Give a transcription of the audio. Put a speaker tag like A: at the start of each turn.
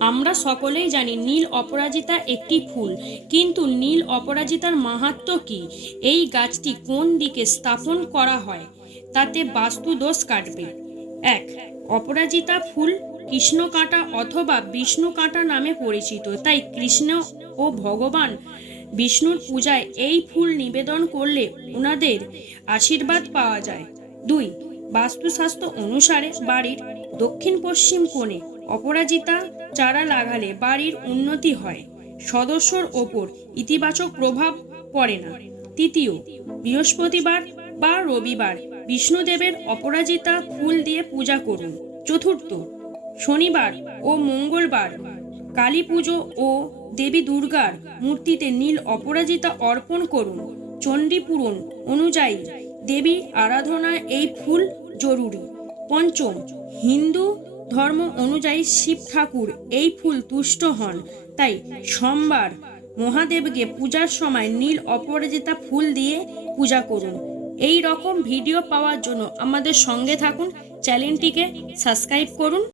A: আমরা সকলেই জানি নীল অপরাজিতা একটি ফুল, কিন্তু নীল অপরাজিতার মাহাত্ম্য কি? এই গাছটি কোন দিকে স্থাপন করা হয়? তাতে বাস্তু দোষ কাটবে। এক, অপরাজিতা ফুল কৃষ্ণ কাঁটা অথবা বিষ্ণু কাঁটা নামে পরিচিত, তাই কৃষ্ণ ও ভগবান বিষ্ণুর পূজায় এই ফুল নিবেদন করলে ওনাদের আশীর্বাদ পাওয়া যায়। দুই বাস্তুশাস্ত্র অনুসারে বাড়ির দক্ষিণ পশ্চিম কোণে অপরাজিতা চারা লাগালে বাড়ির উন্নতি হয়। সদস্যর ওপর ইতিবাচক প্রভাব পড়ে না। তৃতীয়, বৃহস্পতিবার বা রবিবার বিষ্ণুদেবের অপরাজিতা ফুল দিয়ে পূজা করুন। চতুর্থ, শনিবার ও মঙ্গলবার কালী পুজো ও দেবী দুর্গার মূর্তিতে নীল অপরাজিতা অর্পণ করুন। চণ্ডী পূরণ অনুযায়ী দেবী আরাধনায় এই ফুল জরুরি। পঞ্চম, হিন্দু ধর্ম অনুযায়ী শিব ঠাকুর এই ফুল তুষ্ট হন। তাই সোমবার মহাদেবকে পূজার সময় নীল অপরাজিতা ফুল দিয়ে পূজা করুন। এই রকম ভিডিও পাওয়ার জন্য আমাদের সঙ্গে থাকুন। চ্যানেলটিকে সাবস্ক্রাইব করুন।